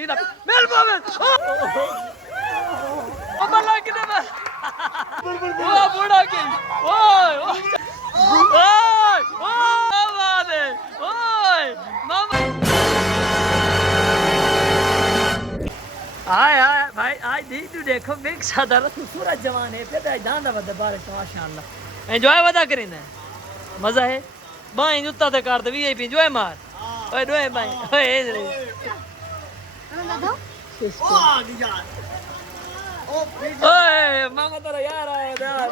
नींद मेल बाबे ओ मल्ला किने में ओ बूढ़ा की ओए ओए ओए बात है ओए मामा हाय हाय भाई आज दी तू देखो बिग सादा पूरा जवान है पे दांदा बद बारिश माशाअल्लाह एंजॉय वदा करिंदा मजा है बाई जुत्ता ते कर दे वीआईपी एंजॉय मार ओए दोए बाई ओए रे ओ आ गया ओए मामा तेरा यार आया यार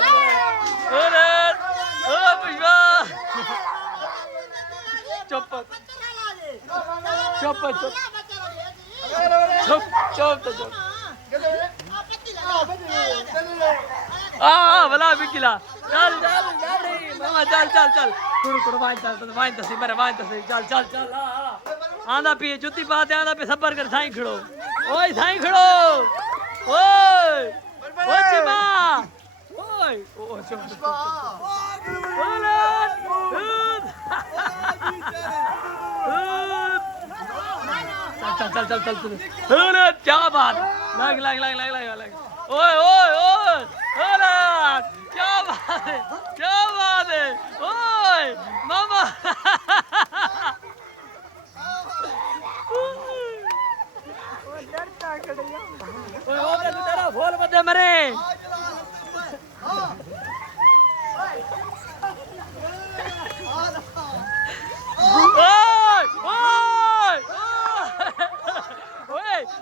ओरे ओ पुष्पा चुप चुप चुप चुप चुप चुप भला बिकिला चल चल मामा चल चल चल कुड़ वाइन तसी मेरे वाइन तसी चल चल चल आंदा पी जुत्ती पाते आंदा पे सबर कर साईं खड़ो ओए साईं खड़ो ओए ओ चिमा ओए ओ चुप चल चल चल चल अरे क्या बात लग लग लग लग लग लग ओए ओए ओए अरे क्या बात है ओए मामा ओए ओ तू तेरा बोल मत मरे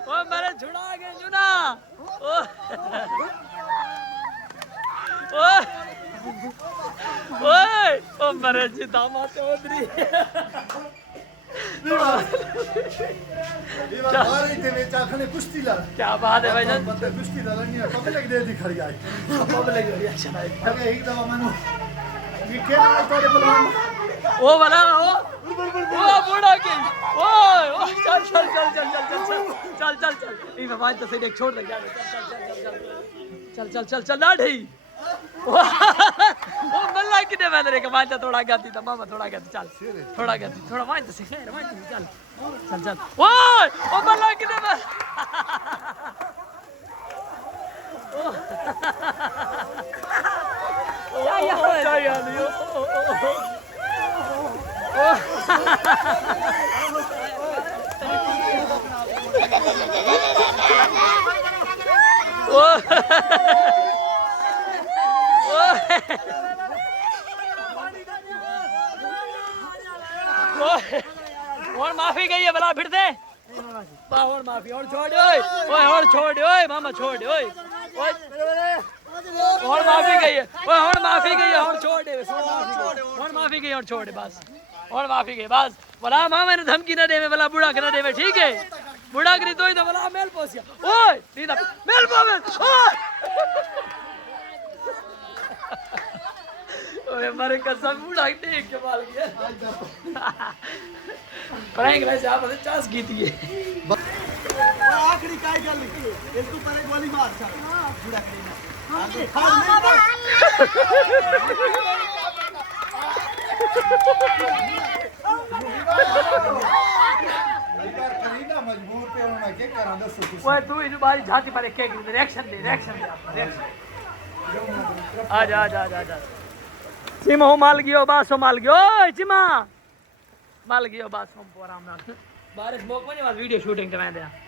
ओए मेरे छुड़ा के जुना ओए ओए ओ मेरे जितामा चौधरी क्या बात है भाईजान कुश्ती लड़नी है पब्लिक दे दी खड़ी आई पब्लिक रिएक्शन आई अरे एक दफा मैंने विकेट में तोड़े पलवान ओ वाला ओ बूढ़ा की ओ चल चल चल चल चल चल चल चल चल ये बात तो सही छोड़ दे चल चल चल चल ना ढई ओ मल्ला किने मैं तेरे के बात थोड़ा गति था मामा थोड़ा गति चल थोड़ा गति थोड़ा वाइन तो सीख वाइन तो चल चल चल ओए ओ मल्ला किने मैं ओ या और माफी गई है भला फिर दे और माफी और छोड़ ओए और छोड़ ओए मामा छोड़ ओए और माफी गई है ओए और माफी गई है और छोड़ दे और माफी गई और छोड़ बस और माफी गई बस भला मामा ने धमकी न दे भला बूढ़ा कर दे ठीक है बूढ़ा करी तो भला मेल पहुंच गया ओए सीधा मेल पहुंच ओए मारे कसम बूढ़ा देख के माल गया प्रैंक वैसे आप ने चांस की थी आखिरी काय गल एक तू परे गोली मार सा बूढ़ा करीना मजबूर पे होना के करा दस ओए तू इन बारी झांकी पर एक रिएक्शन दे आ चिमा हो माल गयो बास हो माल गयो ओए चिमा माल गयो बास हम पोरा में बारिश मोक में वीडियो शूटिंग करवाए दे